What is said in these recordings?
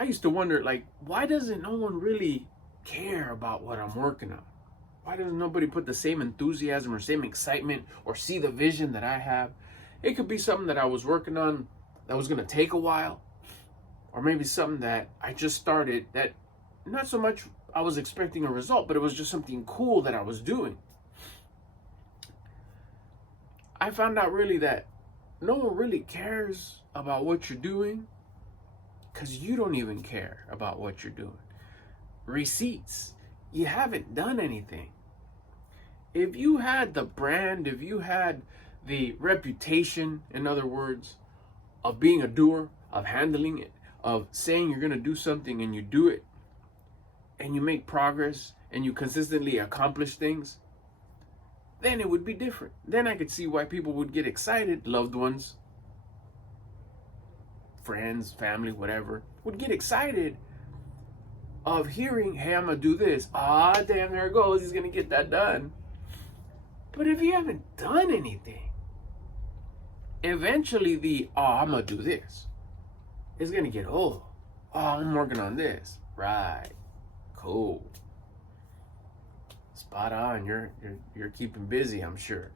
I used to wonder, like, why doesn't no one really care about what I'm working on? Why doesn't nobody put the same enthusiasm or same excitement or see the vision that I have? It could be something that I was working on that was going to take a while, or maybe something that I just started that not so much I was expecting a result, but it was just something cool that I was doing. I found out really that no one really cares about what you're doing because you don't even care about what you're doing. Receipts, you haven't done anything. If you had the brand, if you had the reputation, in other words, of being a doer, of handling it, of saying you're going to do something and you do it, and you make progress and you consistently accomplish things, then it would be different. Then I could see why people would get excited, loved ones, friends, family, whatever, would get excited of hearing, hey, I'm going to do this. Ah, damn, there it goes. He's going to get that done. But if you haven't done anything, eventually I'm going to do this is going to get old. Oh, I'm working on this. Right. Cool. Spot on. You're keeping busy, I'm sure.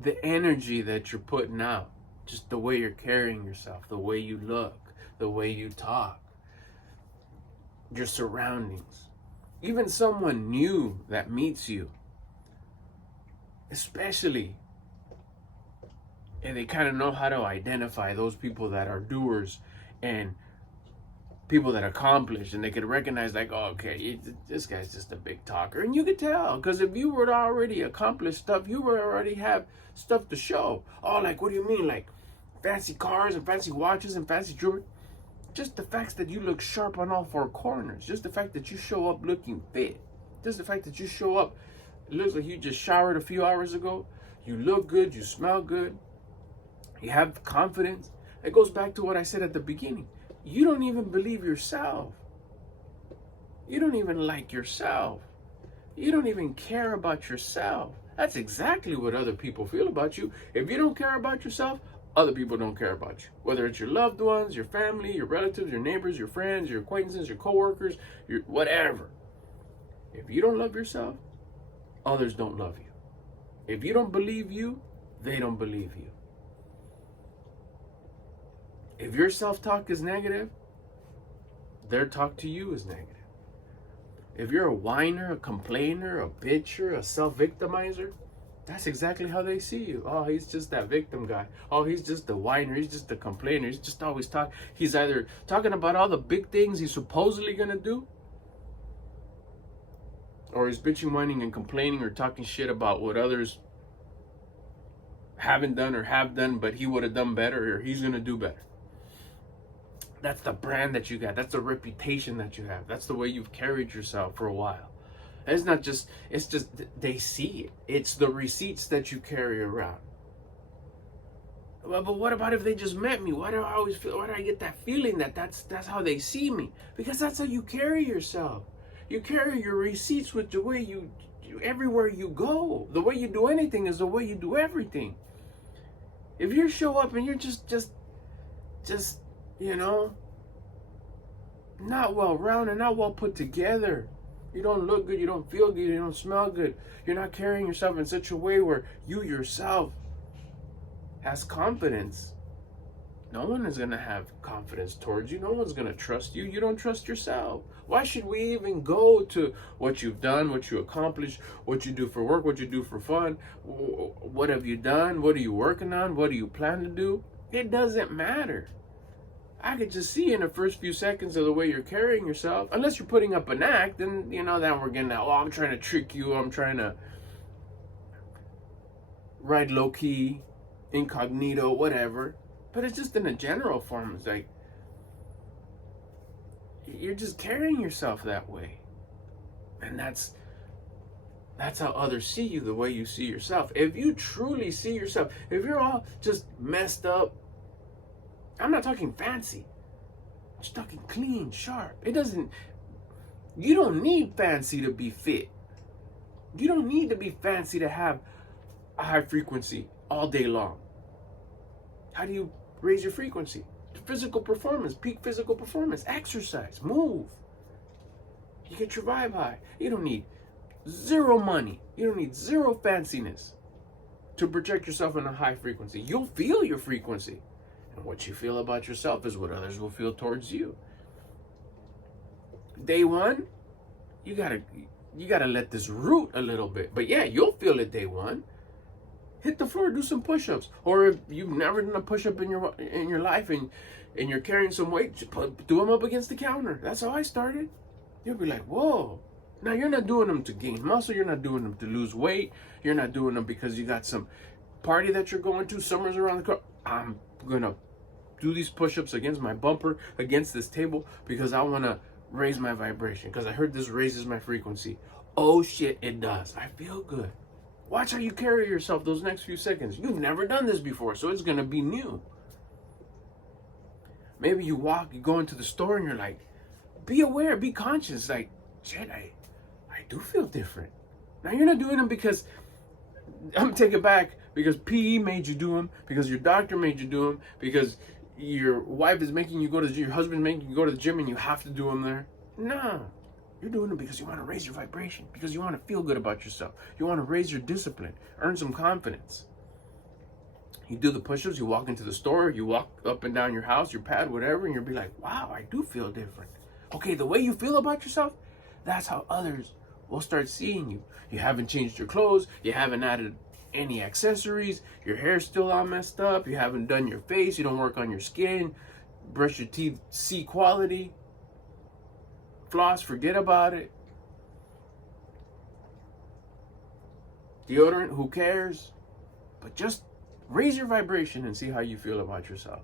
The energy that you're putting out, just the way you're carrying yourself, the way you look, the way you talk, your surroundings, even someone new that meets you, especially if they kind of know how to identify those people that are doers and people that accomplish, and they could recognize, like, oh, okay, this guy's just a big talker. And you could tell, because if you were to already accomplish stuff, you would already have stuff to show. Oh, like, what do you mean? Like fancy cars and fancy watches and fancy jewelry? Just the fact that you look sharp on all four corners, just the fact that you show up looking fit, just the fact that you show up, it looks like you just showered a few hours ago, you look good, you smell good, you have confidence. It goes back to what I said at the beginning. You don't even believe yourself. You don't even like yourself. You don't even care about yourself. That's exactly what other people feel about you. If you don't care about yourself, other people don't care about you. Whether it's your loved ones, your family, your relatives, your neighbors, your friends, your acquaintances, your coworkers, your whatever. If you don't love yourself, others don't love you. If you don't believe you, they don't believe you. If your self-talk is negative, their talk to you is negative. If you're a whiner, a complainer, a bitcher, a self-victimizer, that's exactly how they see you. Oh, he's just that victim guy. Oh, he's just the whiner. He's just the complainer. He's just always talking. He's either talking about all the big things he's supposedly going to do, or he's bitching, whining, and complaining, or talking shit about what others haven't done or have done, but he would have done better, or he's going to do better. That's the brand that you got. That's the reputation that you have. That's the way you've carried yourself for a while. It's not just, it's just they see it. It's the receipts that you carry around. Well, but what about if they just met me? Why do I always feel, why do I get that feeling that that's how they see me? Because that's how you carry yourself. You carry your receipts with the way you everywhere you go. The way you do anything is the way you do everything. If you show up and you're just you know, not well rounded, not well put together, you don't look good, you don't feel good, you don't smell good, you're not carrying yourself in such a way where you yourself has confidence, no one is going to have confidence towards you. No one's going to trust you. You don't trust yourself. Why should we even go to what you've done, what you accomplished, what you do for work, what you do for fun? What have you done? What are you working on? What do you plan to do? It doesn't matter. I could just see in the first few seconds of the way you're carrying yourself, unless you're putting up an act, then, you know, then we're getting out, oh, I'm trying to trick you. I'm trying to ride low key, incognito, whatever. But it's just in a general form. It's like, you're just carrying yourself that way. And that's how others see you, the way you see yourself. If you truly see yourself, if you're all just messed up, I'm not talking fancy. I'm just talking clean, sharp. You don't need fancy to be fit. You don't need to be fancy to have a high frequency all day long. How do you raise your frequency? physical performance, peak physical performance. Exercise, move. You get your vibe high. You don't need zero money. You don't need zero fanciness to project yourself in a high frequency. You'll feel your frequency. And what you feel about yourself is what others will feel towards you. Day one, you gotta let this root a little bit. But yeah, you'll feel it day one. Hit the floor, do some push-ups. Or if you've never done a push-up in your life and you're carrying some weight, do them up against the counter. That's how I started. You'll be like, whoa. Now, you're not doing them to gain muscle. You're not doing them to lose weight. You're not doing them because you got some party that you're going to. Summer's around the corner. I'm going to do these push-ups against my bumper, against this table, because I want to raise my vibration. Because I heard this raises my frequency. Oh, shit, it does. I feel good. Watch how you carry yourself those next few seconds. You've never done this before, so it's going to be new. Maybe you go into the store and you're like, be aware, be conscious. Like, shit, I do feel different. Now, you're not doing them because, I'm taking it back, because PE made you do them, because your doctor made you do them, because your wife is making you go to the gym, your husband is making you go to the gym and you have to do them there. No. You're doing it because you want to raise your vibration, because you want to feel good about yourself. You want to raise your discipline, earn some confidence. You do the push-ups, you walk into the store, you walk up and down your house, your pad, whatever, and you'll be like, wow, I do feel different. Okay, the way you feel about yourself, that's how others will start seeing you. You haven't changed your clothes, you haven't added any accessories, your hair's still all messed up, you haven't done your face, you don't work on your skin, brush your teeth, C quality, floss, forget about it. Deodorant, who cares? But just raise your vibration and see how you feel about yourself.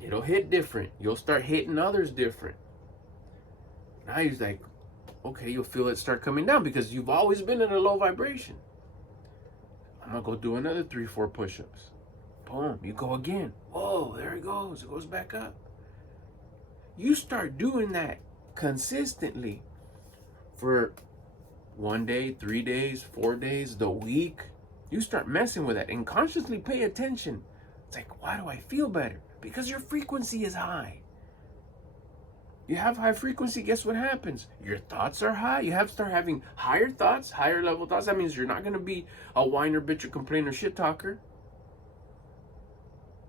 It'll hit different. You'll start hitting others different. Now he's like, okay, you'll feel it start coming down because you've always been at a low vibration. I'm gonna go do another 3-4 push-ups. Boom, you go again. Whoa, there it goes. It goes back up. You start doing that consistently for 1 day, 3 days, 4 days, the week. You start messing with that and consciously pay attention. It's like, why do I feel better? Because your frequency is high. You have high frequency, guess what happens? Your thoughts are high. You have to start having higher thoughts, higher level thoughts. That means you're not going to be a whiner, bitch, or complainer, shit talker.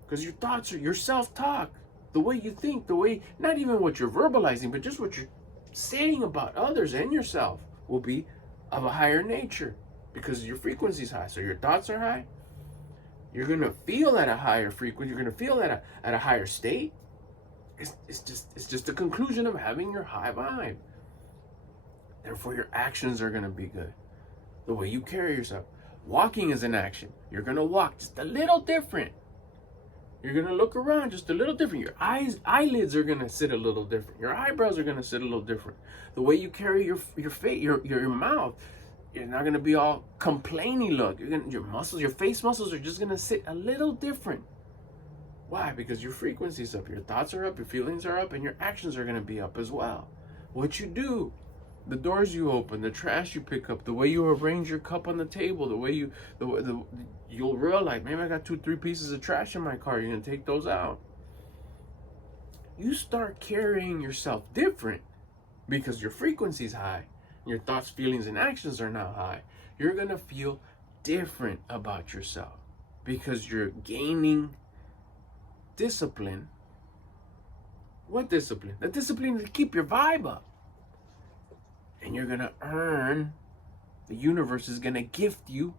Because your thoughts are your self-talk. The way you think, the way, not even what you're verbalizing, but just what you're saying about others and yourself will be of a higher nature because your frequency is high. So your thoughts are high. You're going to feel at a higher frequency. You're going to feel at a higher state. It's just a conclusion of having your high vibe. Therefore, your actions are going to be good. The way you carry yourself. Walking is an action. You're going to walk just a little different. You're going to look around just a little different. Your eyelids are going to sit a little different. Your eyebrows are going to sit a little different. The way you carry your face, your mouth, you're not going to be all complainy look. Your face muscles are just going to sit a little different. Why? Because your frequency's up, your thoughts are up, your feelings are up, and your actions are going to be up as well. What you do, the doors you open, the trash you pick up, the way you arrange your cup on the table, the way you'll realize, maybe I got 2-3 pieces of trash in my car, you're going to take those out. You start carrying yourself different because your frequency's high. Your thoughts, feelings, and actions are now high. You're going to feel different about yourself because you're gaining discipline. What discipline? The discipline to keep your vibe up. And you're going to earn, the universe is going to gift you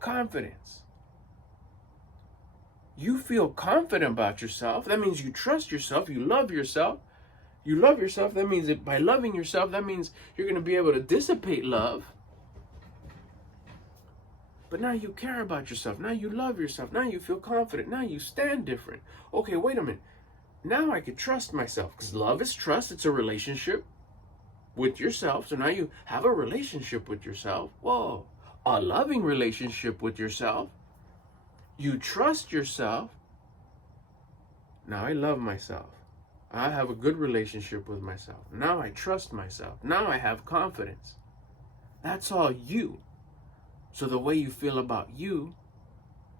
confidence. You feel confident about yourself. That means you trust yourself. You love yourself. You love yourself. That means that by loving yourself, that means you're going to be able to dissipate love. But now you care about yourself. Now you love yourself. Now you feel confident. Now you stand different. Okay, wait a minute. Now I can trust myself because love is trust. It's a relationship with yourself. So now you have a relationship with yourself. Whoa, a loving relationship with yourself. You trust yourself. Now I love myself. I have a good relationship with myself. Now I trust myself. Now I have confidence. That's all you. So the way you feel about you,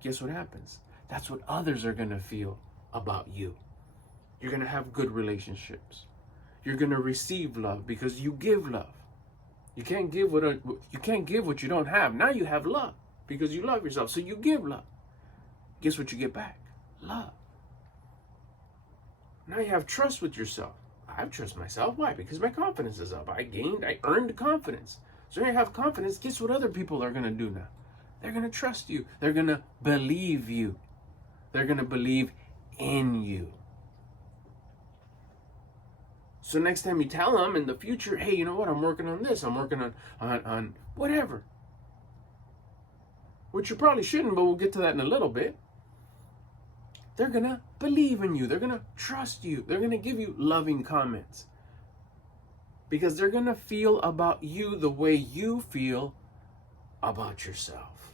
guess what happens? That's what others are going to feel about you. You're going to have good relationships. You're going to receive love because you give love. You can't give what you don't have. Now you have love because you love yourself. So you give love. Guess what you get back? Love. Now you have trust with yourself. I trust myself. Why? Because my confidence is up. I earned confidence. So when you have confidence, guess what other people are going to do now? They're going to trust you. They're going to believe you. They're going to believe in you. So next time you tell them in the future, hey, you know what? I'm working on this. I'm working on whatever. Which you probably shouldn't, but we'll get to that in a little bit. They're going to believe in you. They're going to trust you. They're going to give you loving comments. Because they're going to feel about you the way you feel about yourself.